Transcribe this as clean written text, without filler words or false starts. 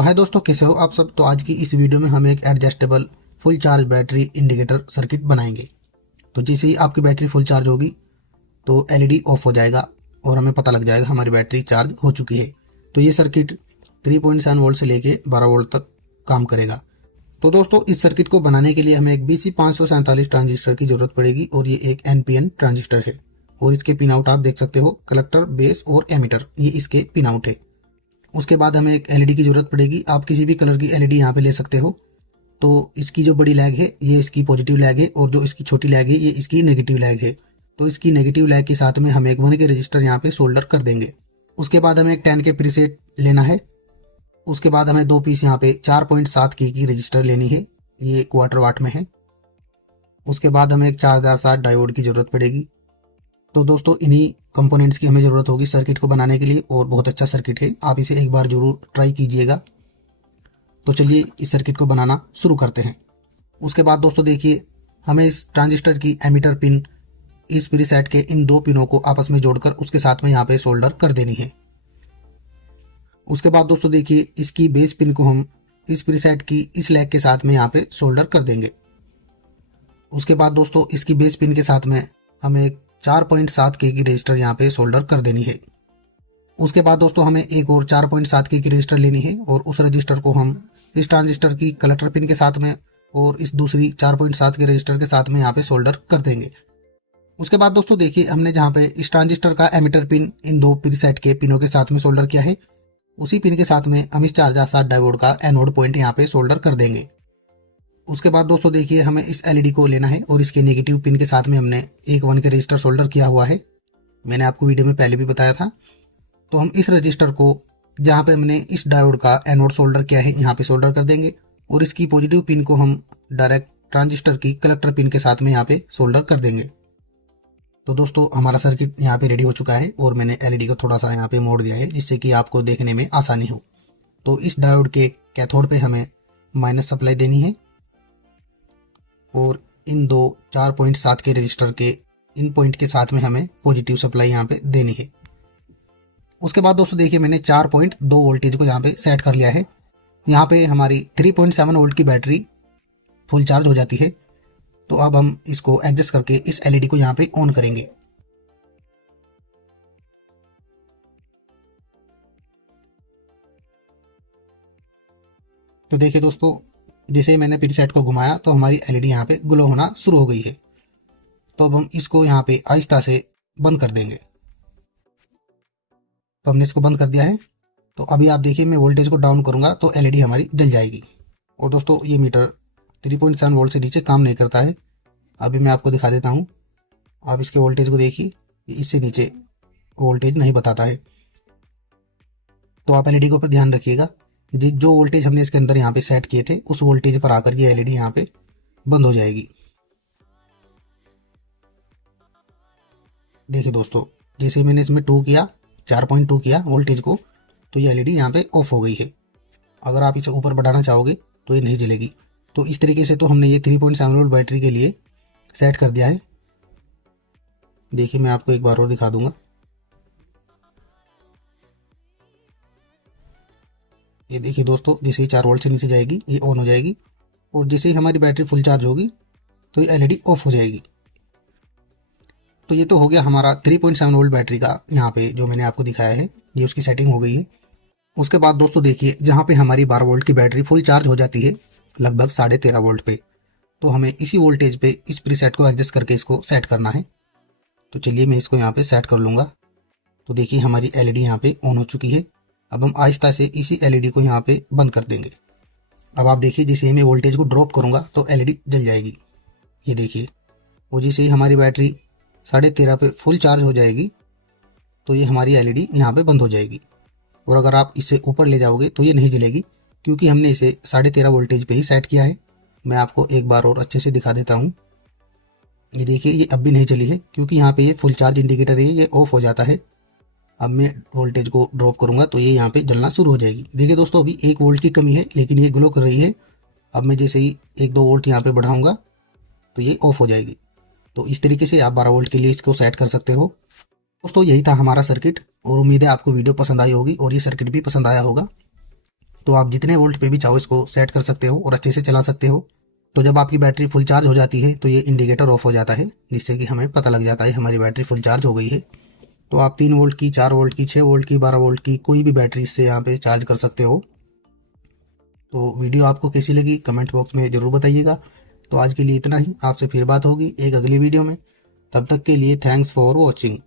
तो हाय दोस्तों, कैसे हो आप सब। तो आज की इस वीडियो में हम एक adjustable full charge battery indicator circuit बनाएंगे। तो जैसे ही आपकी बैटरी फुल चार्ज होगी तो एलईडी ऑफ हो जाएगा और हमें पता लग जाएगा हमारी बैटरी चार्ज हो चुकी है। तो ये सर्किट 3.7 वोल्ट से लेके 12 वोल्ट तक काम करेगा। तो दोस्तों, इस सर्किट को बनाने के लिए हमें एक BC547 ट्रांजिस्टर की जरूरत पड़ेगी और ये एक NPN ट्रांजिस्टर है। और इसके पिन आउट आप देख सकते हो, कलेक्टर, बेस और एमीटर, ये इसके पिन आउट है। उसके बाद हमें एक एलईडी की जरूरत पड़ेगी। आप किसी भी कलर की एलईडी यहाँ पे ले सकते हो। तो इसकी जो बड़ी लैग है ये इसकी पॉजिटिव लैग है और जो इसकी छोटी लैग है ये इसकी नेगेटिव लैग है। तो इसकी नेगेटिव लैग के साथ में हम एक 1 के रजिस्टर यहाँ पे सोल्डर कर देंगे। उसके बाद हमें एक 10 के प्रीसेट लेना है। उसके बाद हमें 2 पीस यहाँ पे 4.7 की रजिस्टर लेनी है, ये क्वार्टर वाट में है। उसके बाद हमें एक 4007 डायोड की जरूरत पड़ेगी। तो दोस्तों, इन्हीं कंपोनेंट्स की हमें ज़रूरत होगी सर्किट को बनाने के लिए और बहुत अच्छा सर्किट है, आप इसे एक बार जरूर ट्राई कीजिएगा। तो चलिए इस सर्किट को बनाना शुरू करते हैं। उसके बाद दोस्तों देखिए, हमें इस ट्रांजिस्टर की एमीटर पिन इस प्रीसेट के इन 2 पिनों को आपस में जोड़कर उसके साथ में यहाँ पे सोल्डर कर देनी है। उसके बाद दोस्तों देखिए, इसकी बेस पिन को हम इस प्रीसेट की इस लैग के साथ में यहाँ पे सोल्डर कर देंगे। उसके बाद दोस्तों, इसकी बेस पिन के साथ में हमें एक 4.7 की रजिस्टर यहाँ पे सोल्डर कर देनी है। उसके बाद दोस्तों, हमें एक और 4.7 की रजिस्टर लेनी है और उस रजिस्टर को हम इस ट्रांजिस्टर की कलेक्टर पिन के साथ में और इस दूसरी 4.7 के रजिस्टर के साथ में यहाँ पे सोल्डर कर देंगे। उसके बाद दोस्तों देखिए, हमने जहाँ पे इस ट्रांजिस्टर का एमीटर पिन इन 2 प्रीसेट के पिनों के साथ में सोल्डर किया है, उसी पिन के साथ में हम इस 4007 डायोड का एनोड पॉइंट यहाँ पे सोल्डर कर देंगे। उसके बाद दोस्तों देखिए, हमें इस एलईडी को लेना है और इसके नेगेटिव पिन के साथ में हमने एक 1 के रजिस्टर सोल्डर किया हुआ है, मैंने आपको वीडियो में पहले भी बताया था। तो हम इस रजिस्टर को जहाँ पे हमने इस डायोड का एनोड सोल्डर किया है यहाँ पे सोल्डर कर देंगे और इसकी पॉजिटिव पिन को हम डायरेक्ट ट्रांजिस्टर की कलेक्टर पिन के साथ में यहाँ पे सोल्डर कर देंगे। तो दोस्तों, हमारा सर्किट यहाँ पे रेडी हो चुका है और मैंने एलईडी को थोड़ा सा यहाँ पे मोड़ दिया है जिससे कि आपको देखने में आसानी हो। तो इस डायोड के कैथोड पे हमें माइनस सप्लाई देनी है और इन 2 4.7 के रजिस्टर के इन पॉइंट के साथ में हमें पॉजिटिव सप्लाई यहाँ पे देनी है। उसके बाद दोस्तों देखिए, मैंने 4.2 वोल्टेज को यहाँ पे सेट कर लिया है। यहाँ पे हमारी 3.7 वोल्ट की बैटरी फुल चार्ज हो जाती है। तो अब हम इसको एडजस्ट करके इस एलईडी को यहाँ पे ऑन करेंगे। तो देखिए दोस्तों, जैसे मैंने प्रीसेट को घुमाया तो हमारी एलईडी यहाँ पे ग्लो होना शुरू हो गई है। तो अब हम इसको यहाँ पे आहिस्ता से बंद कर देंगे। तो हमने इसको बंद कर दिया है। तो अभी आप देखिए, मैं वोल्टेज को डाउन करूंगा तो एलईडी हमारी जल जाएगी। और दोस्तों, ये मीटर 3.7 वोल्ट से नीचे काम नहीं करता है। अभी मैं आपको दिखा देता हूँ, आप इसके वोल्टेज को देखिए, इससे नीचे वोल्टेज नहीं बताता है। तो आप एलईडी के ऊपर ध्यान रखिएगा, जो वोल्टेज हमने इसके अंदर यहाँ पे सेट किए थे उस वोल्टेज पर आकर ये एलईडी यहाँ पे बंद हो जाएगी। देखिए दोस्तों, जैसे मैंने इसमें 4.2 किया वोल्टेज को, तो ये एलईडी यहाँ पे ऑफ हो गई है। अगर आप इसे ऊपर बढ़ाना चाहोगे तो ये नहीं जलेगी। तो इस तरीके से तो हमने ये 3.7 वोल्ट बैटरी के लिए सेट कर दिया है। देखिए, मैं आपको एक बार और दिखा दूंगा। ये देखिए दोस्तों, जैसे ही 4 वोल्ट से नीचे जाएगी ये ऑन हो जाएगी और जैसे ही हमारी बैटरी फुल चार्ज होगी तो ये एलईडी ऑफ हो जाएगी। तो ये तो हो गया हमारा 3.7 वोल्ट बैटरी का, यहाँ पे जो मैंने आपको दिखाया है ये उसकी सेटिंग हो गई है। उसके बाद दोस्तों देखिए, जहाँ पे हमारी 12 वोल्ट की बैटरी फुल चार्ज हो जाती है लगभग 13.5 वोल्ट पे, तो हमें इसी वोल्टेज पे इस प्रीसेट को एडजस्ट करके इसको सेट करना है। तो चलिए मैं इसको यहाँ पे सेट कर लूँगा। तो देखिए, हमारी एलईडी यहाँ पे ऑन हो चुकी है। अब हम आहिस्ता से इसी एलईडी को यहाँ पे बंद कर देंगे। अब आप देखिए, जैसे मैं वोल्टेज को ड्रॉप करूँगा तो एलईडी जल जाएगी, ये देखिए। और जैसे ही हमारी बैटरी 13.5 पे फुल चार्ज हो जाएगी तो ये हमारी एलईडी यहाँ पे बंद हो जाएगी। और अगर आप इसे ऊपर ले जाओगे तो ये नहीं जलेगी, क्योंकि हमने इसे 13.5 वोल्टेज पे ही सेट किया है। मैं आपको एक बार और अच्छे से दिखा देता हूँ। ये देखिए, ये अब भी नहीं चली है क्योंकि यहाँ पे ये फुल चार्ज इंडिकेटर है, ये ऑफ हो जाता है। अब मैं वोल्टेज को ड्रॉप करूंगा तो ये यहाँ पे जलना शुरू हो जाएगी। देखिए दोस्तों, अभी 1 वोल्ट की कमी है लेकिन ये ग्लो कर रही है। अब मैं जैसे ही 1-2 वोल्ट यहाँ पे बढ़ाऊंगा तो ये ऑफ हो जाएगी। तो इस तरीके से आप 12 वोल्ट के लिए इसको सेट कर सकते हो। दोस्तों, यही था हमारा सर्किट और उम्मीद है आपको वीडियो पसंद आई होगी और ये सर्किट भी पसंद आया होगा। तो आप जितने वोल्ट पे भी चाहो इसको सेट कर सकते हो और अच्छे से चला सकते हो। तो जब आपकी बैटरी फुल चार्ज हो जाती है तो ये इंडिकेटर ऑफ हो जाता है, जिससे कि हमें पता लग जाता है हमारी बैटरी फुल चार्ज हो गई है। तो आप 3 वोल्ट की, 4 वोल्ट की, 6 वोल्ट की, 12 वोल्ट की कोई भी बैटरी इससे यहाँ पे चार्ज कर सकते हो। तो वीडियो आपको कैसी लगी कमेंट बॉक्स में ज़रूर बताइएगा। तो आज के लिए इतना ही, आपसे फिर बात होगी एक अगली वीडियो में। तब तक के लिए थैंक्स फॉर वॉचिंग।